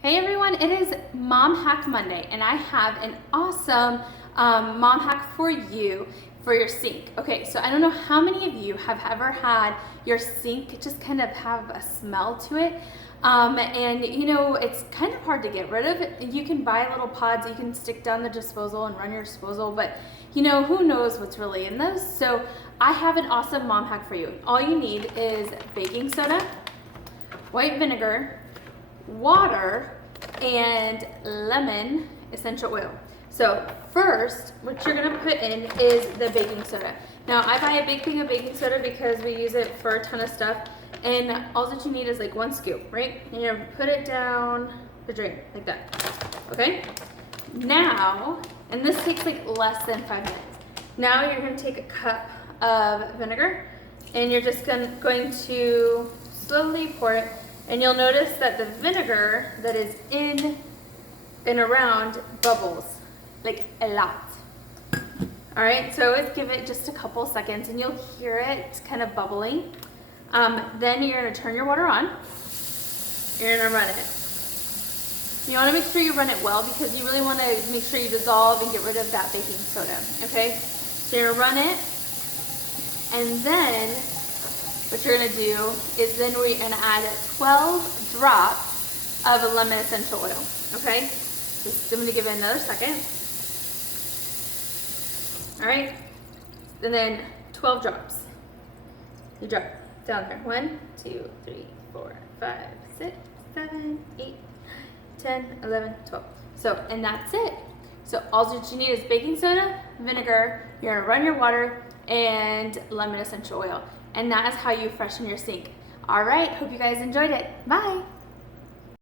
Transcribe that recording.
Hey everyone, it is Mom Hack Monday and I have an awesome mom hack for you for your sink. Okay, so I don't know how many of you have ever had your sink just kind of have a smell to it. And you know, it's kind of hard to get rid of. You can buy little pods you can stick down the disposal and run your disposal, but you know, who knows what's really in those. So I have an awesome mom hack for you. All you need is baking soda, white vinegar, water, and lemon essential oil. So first, what you're gonna put in is the baking soda. Now I buy a big thing of baking soda because we use it for a ton of stuff, and all that you need is like 1 scoop, right? And you're gonna put it down the drain like that, okay? Now, and this takes like less than 5 minutes. Now you're gonna take a cup of vinegar and you're just going to slowly pour it. And you'll notice that the vinegar that is in and around bubbles, like a lot. All right, so always give it just a couple seconds and you'll hear it kind of bubbling. Then you're gonna turn your water on. You're gonna run it. You wanna make sure you run it well because you really wanna make sure you dissolve and get rid of that baking soda, okay? So you're gonna run it, and then what you're gonna do is then we're gonna add 12 drops of a lemon essential oil, okay? Just I'm gonna give it another second. All right, and then 12 drops. You drop down there. 1, 2, 3, 4, 5, 6, 7, 8, 10, 11, 12. So, and that's it. So all that you need is baking soda, vinegar, you're gonna run your water, and lemon essential oil. And that is how you freshen your sink. All right, hope you guys enjoyed it. Bye.